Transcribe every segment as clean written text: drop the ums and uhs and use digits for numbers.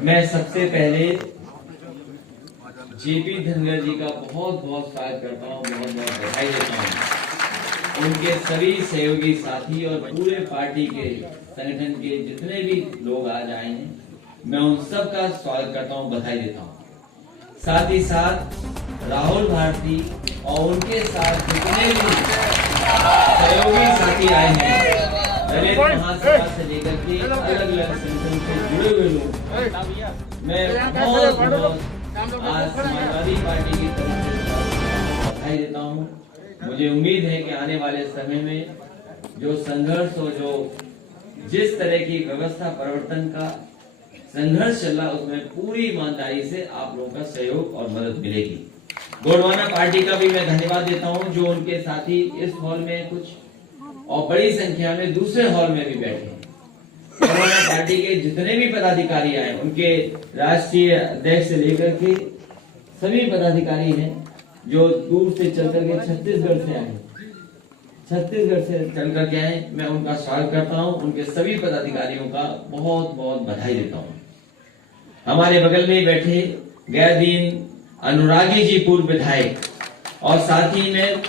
मैं सबसे पहले जेपी धनगर जी का बहुत बहुत स्वागत करता हूँ, बहुत बहुत बधाई देता हूँ। उनके सभी सहयोगी साथी और पूरे पार्टी के संगठन के जितने भी लोग आज आए हैं, मैं उन सब का स्वागत करता हूँ, बधाई देता हूँ। साथ ही साथ राहुल भारती और उनके साथ जितने भी सहयोगी साथी आए हैं, दलित महासभा से लेकर के अलग अलग संगठन से जुड़े हुए लोग, मैं बहुत आज समाजवादी पार्टी की तरफ से बधाई देता हूँ। मुझे उम्मीद है कि आने वाले समय में जो संघर्ष और जो जिस तरह की व्यवस्था परिवर्तन का संघर्ष चल रहा, उसमें पूरी ईमानदारी से आप लोगों का सहयोग और मदद मिलेगी। गोंडवाना पार्टी का भी मैं धन्यवाद देता हूं, जो उनके साथी इस हॉल में कुछ और बड़ी संख्या में दूसरे हॉल में भी बैठे हैं। गोंडवाना पार्टी के जितने भी पदाधिकारी आए, उनके राष्ट्रीय अध्यक्ष से लेकर के सभी पदाधिकारी हैं जो दूर से चल करके छत्तीसगढ़ से आए, छत्तीसगढ़ से चल करके आए, मैं उनका स्वागत करता हूं। उनके सभी पदाधिकारियों का बहुत बहुत बधाई देता हूं। हमारे बगल में बैठे गैरदीन अनुरागी जी पूर्व विधायक और साथ ही में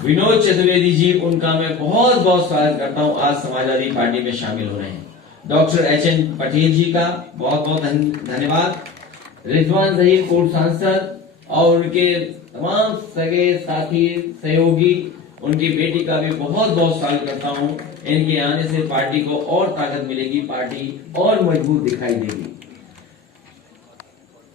विनोद चतुर्वेदी जी, उनका मैं बहुत बहुत स्वागत करता हूं, आज समाजवादी पार्टी में शामिल हो रहे हैं। Doctor H.N.. पटेल जी का बहुत बहुत धन्यवाद। रिजवान जहीर पूर्व सांसद और उनके तमाम सगे साथी सहयोगी, उनकी बेटी का भी बहुत बहुत स्वागत करता हूं। इनके आने से पार्टी को और ताकत मिलेगी, पार्टी और मजबूत दिखाई देगी।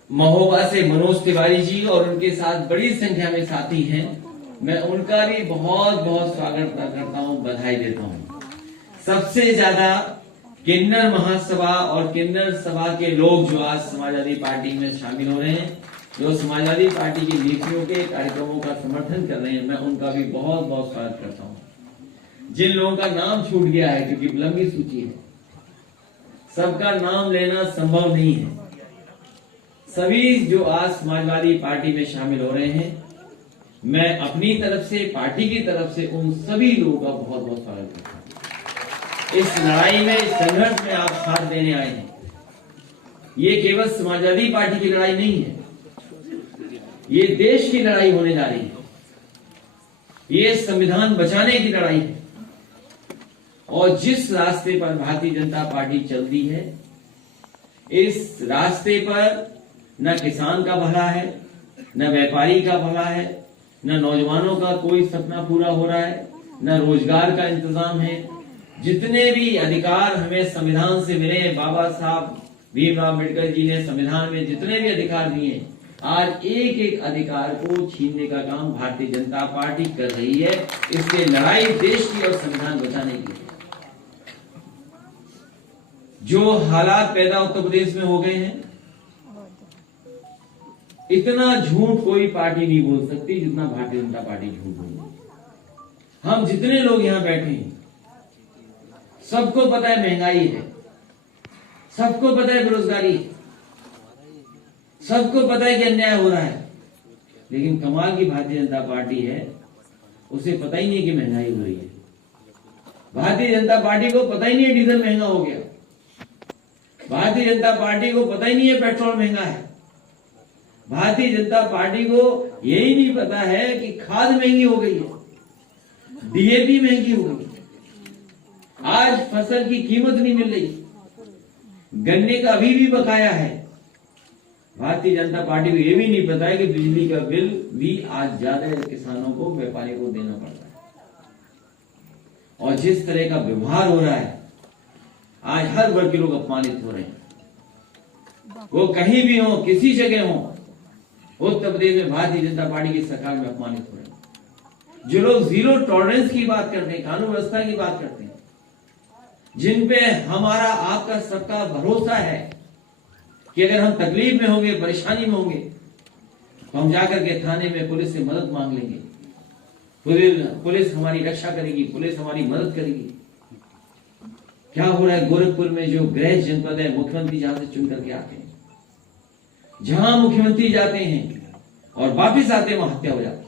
महोबा से मनोज तिवारी जी और उनके साथ बड़ी संख्या में साथी हैं, मैं उनका भी बहुत बहुत स्वागत करता हूं, बधाई देता हूं। सबसे ज्यादा किन्नर महासभा और किन्नर सभा के लोग जो आज समाजवादी पार्टी में शामिल हो रहे हैं, जो समाजवादी पार्टी की नीतियों के कार्यक्रमों का समर्थन कर रहे हैं, मैं उनका भी बहुत बहुत स्वागत करता हूं। जिन लोगों का नाम छूट गया है, क्योंकि लंबी सूची है, सबका नाम लेना संभव नहीं है, सभी जो आज समाजवादी पार्टी में शामिल हो रहे हैं, मैं अपनी तरफ से, पार्टी की तरफ से उन सभी लोगों का बहुत बहुत स्वागत करता हूं। इस लड़ाई में, इस संघर्ष में आप साथ देने आए हैं। ये केवल समाजवादी पार्टी की लड़ाई नहीं है, ये देश की लड़ाई होने जा रही है, ये संविधान बचाने की लड़ाई है। और जिस रास्ते पर भारतीय जनता पार्टी चलती है, इस रास्ते पर न किसान का भला है, न व्यापारी का भला है, न नौजवानों का कोई सपना पूरा हो रहा है, न रोजगार का इंतजाम है। जितने भी अधिकार हमें संविधान से मिले, बाबा साहब भीमराव अम्बेडकर जी ने संविधान में जितने भी अधिकार दिए, आज एक एक अधिकार को छीनने का काम भारतीय जनता पार्टी कर रही है। इसलिए लड़ाई देश की और संविधान बचाने की है। जो हालात पैदा उत्तर प्रदेश में हो गए हैं, इतना झूठ कोई पार्टी नहीं बोल सकती जितना भारतीय जनता पार्टी झूठ बोल रही है। हम जितने लोग यहां बैठे हैं, सबको पता है महंगाई है, सबको पता है बेरोजगारी है, सबको पता है कि अन्याय हो रहा है, लेकिन कमाल की भारतीय जनता पार्टी है, उसे पता ही नहीं है कि महंगाई हो रही है। भारतीय जनता पार्टी को पता ही नहीं है डीजल महंगा हो गया, भारतीय जनता पार्टी को पता ही नहीं है पेट्रोल महंगा है, भारतीय जनता पार्टी को यही नहीं पता है कि खाद महंगी हो गई है, डीएपी महंगी हो गई है, आज फसल की कीमत नहीं मिल रही, गन्ने का अभी भी बकाया है। भारतीय जनता पार्टी को यह भी नहीं पता है कि बिजली का बिल भी आज ज्यादा किसानों को, व्यापारी को देना पड़ता है। और जिस तरह का व्यवहार हो रहा है, आज हर वर्ग के लोग अपमानित हो रहे हैं। वो कहीं भी हो, किसी जगह हो, उत्तर प्रदेश में भारतीय जनता पार्टी की सरकार में अपमानित हो रहे हैं। जो लोग जीरो टॉलरेंस की बात करते हैं, कानून व्यवस्था की बात करते हैं, जिन पे हमारा आपका सबका भरोसा है कि अगर हम तकलीफ में होंगे, परेशानी में होंगे, तो हम जाकर के थाने में पुलिस से मदद मांग लेंगे, पुलिस हमारी रक्षा करेगी, पुलिस हमारी मदद करेगी। क्या हो रहा है गोरखपुर में, जो गृह जनपद है, मुख्यमंत्री जहां से चुन करके आते हैं, जहां मुख्यमंत्री जाते हैं और वापिस आते हैं, वहां हत्या हो जाती है।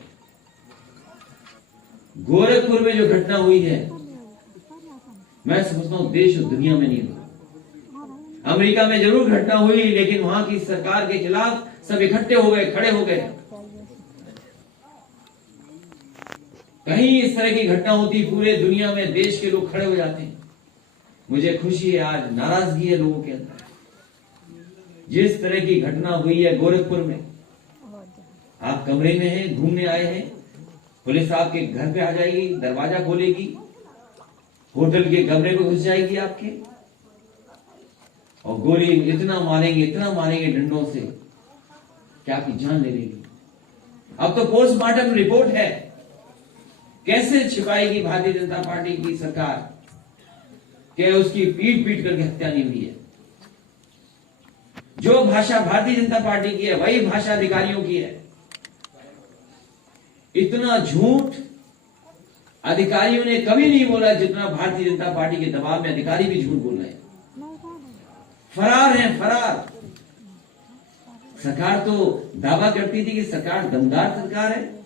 गोरखपुर में जो घटना हुई है, मैं समझता हूं देश और दुनिया में नहीं हुआ। अमेरिका में जरूर घटना हुई, लेकिन वहां की सरकार के खिलाफ सब इकट्ठे हो गए, खड़े हो गए। कहीं इस तरह की घटना होती, पूरे दुनिया में देश के लोग खड़े हो जाते हैं। मुझे खुशी है, आज नाराजगी है लोगों के अंदर। जिस तरह की घटना हुई है गोरखपुर में, आप कमरे में हैं, घूमने आए हैं, पुलिस आपके घर पे आ जाएगी, दरवाजा खोलेगी, होटल के कमरे में घुस जाएगी आपके, और गोली इतना मारेंगे डंडों से कि आपकी जान ले लेगी। अब तो पोस्टमार्टम रिपोर्ट है, कैसे छिपाएगी भारतीय जनता पार्टी की सरकार कि उसकी पीट पीट करके हत्या नहीं हुई है। जो भाषा भारतीय जनता पार्टी की है वही भाषा अधिकारियों की है। इतना झूठ अधिकारियों ने कभी नहीं बोला जितना भारतीय जनता पार्टी के दबाव में अधिकारी भी झूठ बोल रहे हैं। फरार हैं, फरार। सरकार तो दावा करती थी कि सरकार दमदार सरकार है,